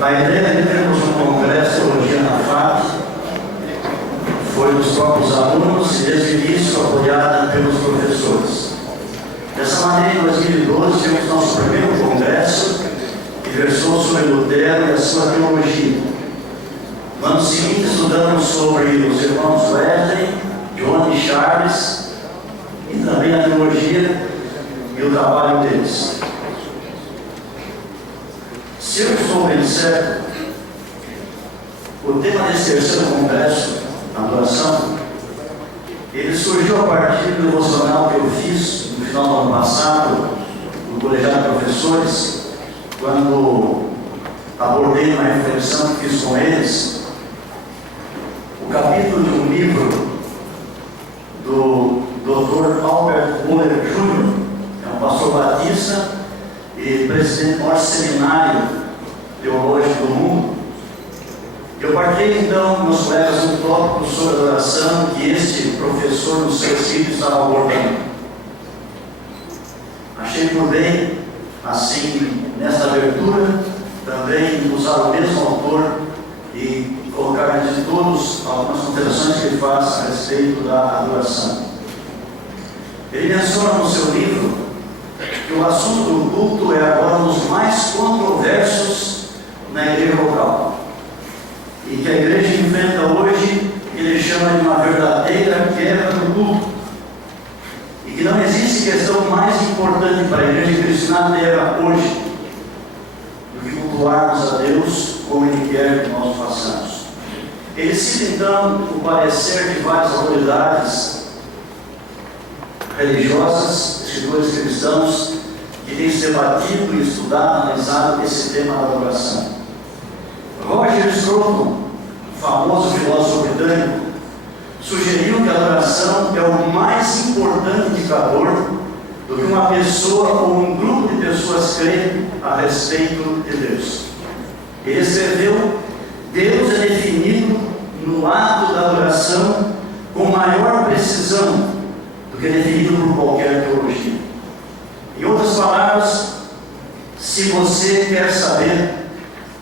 A ideia de termos um congresso de teologia na FAP foi dos próprios alunos e desde o início apoiada pelos professores. Dessa maneira, em 2012, tivemos nosso primeiro congresso que versou sobre Lutero e a sua teologia. No ano seguinte, estudamos sobre os irmãos Wesley, John e Charles, e também a teologia e o trabalho deles. Se eu estou bem certo, o tema desse terceiro congresso, adoração, ele surgiu a partir do devocional que eu fiz no final do ano passado, no colegiado de professores, quando abordei uma reflexão que fiz com eles, o capítulo de um livro do Dr. Albert Moller Jr., é um pastor batista e presidente do maior seminário teológico do mundo. Eu partilhei então com meus colegas um tópico sobre adoração que este professor no seu escrito estava abordando. Achei por bem, assim, nesta abertura, também usar o mesmo autor e colocar diante de todos algumas considerações que ele faz a respeito da adoração. Ele menciona no seu livro que o assunto do culto é agora um dos mais controversos na igreja local. E que a igreja enfrenta hoje, ele chama de uma verdadeira guerra do culto. E que não existe questão mais importante para a igreja cristã na terra hoje do que cultuarmos a Deus como Ele quer que nós façamos. Ele cita então o parecer de várias autoridades religiosas, escritores cristãos, que têm se debatido e estudado, analisado esse tema da adoração. Roger Scruton, famoso filósofo britânico, sugeriu que a adoração é o mais importante indicador do que uma pessoa ou um grupo de pessoas crê a respeito de Deus. Ele escreveu: Deus é definido no ato da adoração com maior precisão do que é definido por qualquer teologia. Em outras palavras, se você quer saber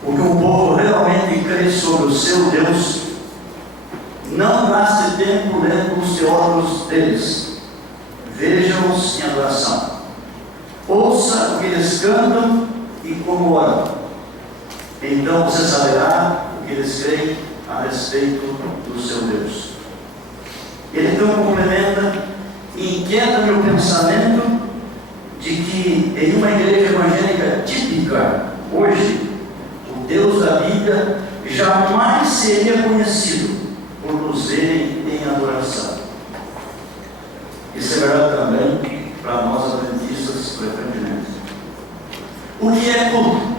o que o povo realmente crê sobre o seu Deus, não gaste tempo lendo os teólogos deles. Veja-os em adoração. Ouça o que eles cantam e como oram. Então você saberá o que eles creem a respeito do seu Deus. Ele então complementa: inquieta meu pensamento de que em uma igreja evangélica típica hoje, o Deus da Bíblia jamais seria conhecido por nos verem em adoração. Isso é verdade também para nós adventistas frequentemente. O que é culto?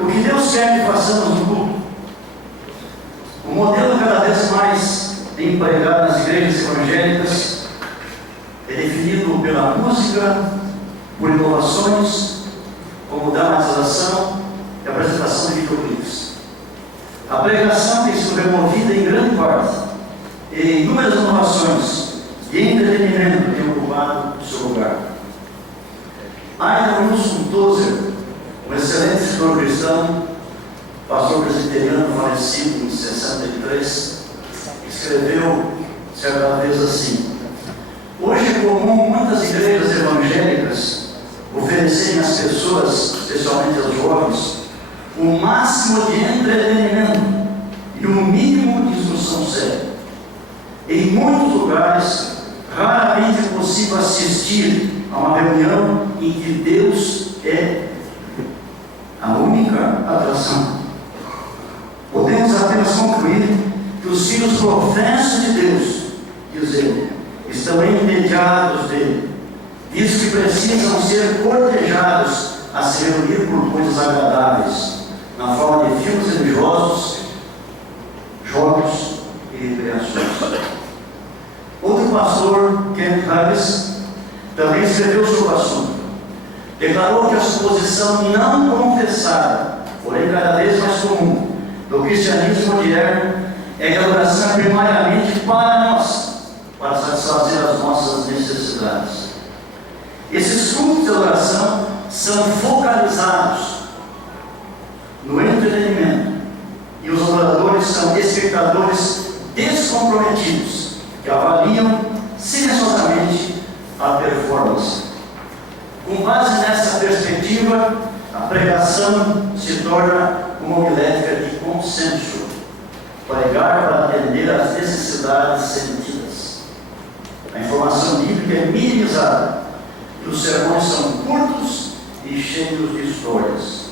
O que Deus quer que façamos no culto? O modelo cada vez mais empregado nas igrejas evangélicas é definido pela música, por inovações, como dramatização e apresentação de videoclipes. A pregação tem sido removida em grande parte, e inúmeras inovações de entretenimento têm ocupado o seu lugar. Aida Wilson Tozer, um excelente escritor cristão, pastor presbiteriano falecido em 63, escreveu certa vez assim: hoje é comum muitas igrejas evangélicas oferecerem às pessoas, especialmente aos jovens, o máximo de entretenimento e o mínimo de instrução séria. Em muitos lugares, raramente é possível assistir a uma reunião em que Deus é a única atração. Podemos apenas concluir que os filhos professos de Deus, diz ele, estão entediados dele. Diz que precisam ser cortejados a se reunir por coisas agradáveis, na forma de filmes religiosos, jogos e recreações. Outro pastor, Kent Harris, também escreveu sobre o assunto. Declarou que a suposição não confessada, porém cada vez mais comum, do cristianismo moderno é que a adoração é primariamente para nós, para satisfazer as nossas necessidades. Esses cultos de adoração são focalizados no entretenimento comprometidos, que avaliam silenciosamente a performance. Com base nessa perspectiva, a pregação se torna uma homilética de consenso, pregar para atender às necessidades sentidas. A informação bíblica é minimizada, e os sermões são curtos e cheios de histórias.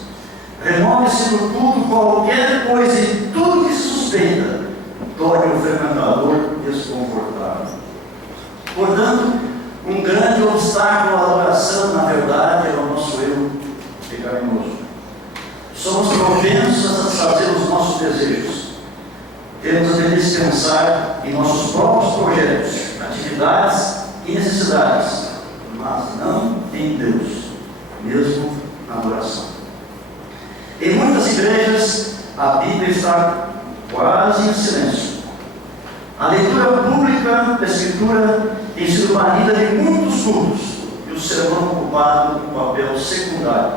Remove-se do tudo qualquer coisa e tudo que se suspeita torne o frequentador desconfortável. Portanto, um grande obstáculo à adoração, na verdade, é o nosso eu pecaminoso. Somos propensos a satisfazer os nossos desejos. Temos a tendência a pensar em nossos próprios projetos, atividades e necessidades, mas não em Deus, mesmo na adoração. Em muitas igrejas, a Bíblia está quase em silêncio. A leitura pública da Escritura tem sido banida de muitos cultos e o sermão ocupado um papel secundário,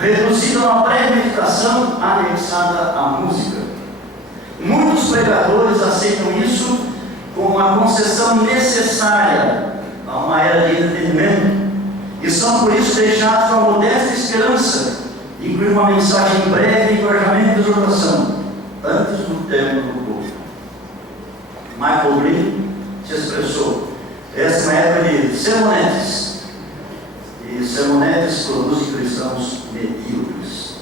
reduzido a uma pré-meditação anexada à música. Muitos pregadores aceitam isso como uma concessão necessária a uma era de entretenimento e são por isso deixados com a modesta esperança de incluir uma mensagem breve de encorajamento e exortação antes do término do culto. Michael Green se expressou: esta é uma época de sermonetes, e sermonetes produzem cristãos medíocres.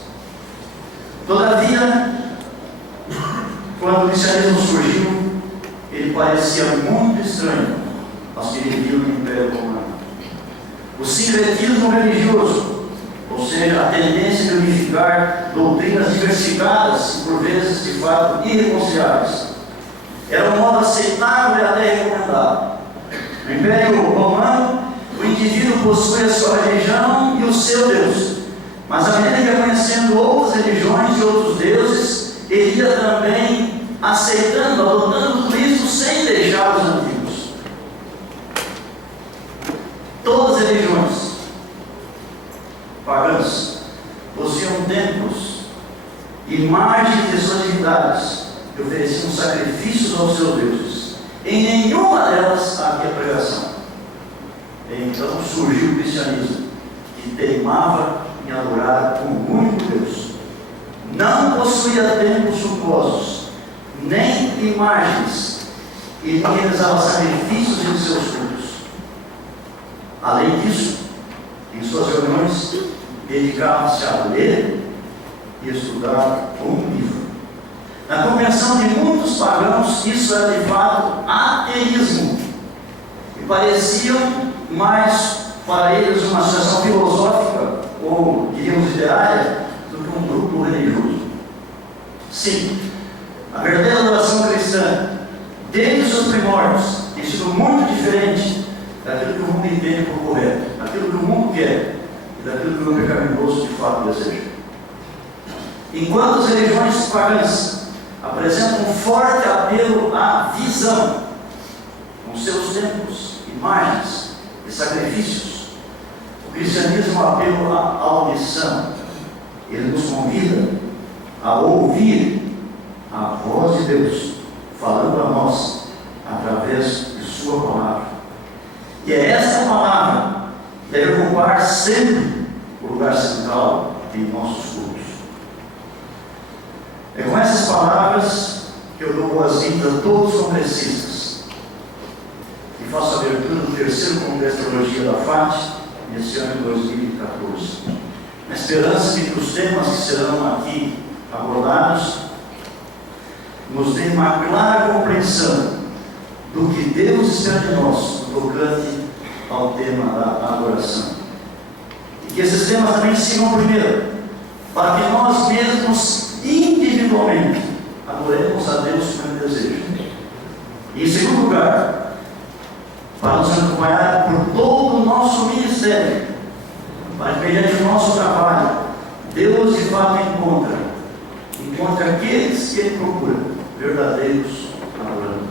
Todavia, quando o cristianismo surgiu, ele parecia muito estranho aos que viviam no Império Romano. O sincretismo religioso, ou seja, a tendência de unificar doutrinas diversificadas e por vezes de fato irreconciliáveis, era um modo aceitável e até recomendado. No Império Romano, o indivíduo possui a sua religião e o seu Deus, mas à medida que ia conhecendo outras religiões e outros deuses, ele ia também aceitando, adotando Cristo sem deixar os antigos. Todas as religiões pagãs possuíam templos, imagens de suas divindades, que ofereciam sacrifícios aos seus deuses. Em nenhuma delas havia pregação. Então surgiu o cristianismo, que teimava em adorar um único Deus. Não possuía templos suntuosos, nem imagens, e nem realizava sacrifícios em seus cultos. Além disso, em suas reuniões, dedicava-se a ler e estudar um livro. Na compreensão de muitos pagãos, isso era de fato ateísmo, e pareciam mais para eles uma associação filosófica, ou diríamos literária, do que um grupo religioso. Sim, a verdadeira adoração cristã, desde os seus primórdios, tem sido muito diferente daquilo que o mundo entende por correto, daquilo que o mundo quer e daquilo que o pecaminoso de fato deseja. Enquanto as religiões pagãs apresentam um forte apelo à visão, com seus templos, imagens e sacrifícios, o cristianismo é um apelo à audição. Ele nos convida a ouvir a voz de Deus falando a nós através de sua palavra. E é essa palavra que deve ocupar sempre o lugar central em nossos cultos. É com essas palavras que eu dou boas-vindas a todos os congressistas e faço a abertura do terceiro Congresso de Teologia da FAT nesse ano de 2014, na esperança de que os temas que serão aqui abordados nos deem uma clara compreensão do que Deus espera de nós no tocante ao tema da adoração, e que esses temas também sigam primeiro, para que nós mesmos individualmente adoremos a Deus como desejo, e em segundo lugar, para nos acompanhar por todo o nosso ministério, para que mediante o nosso trabalho Deus de fato encontre aqueles que Ele procura, verdadeiros adoradores.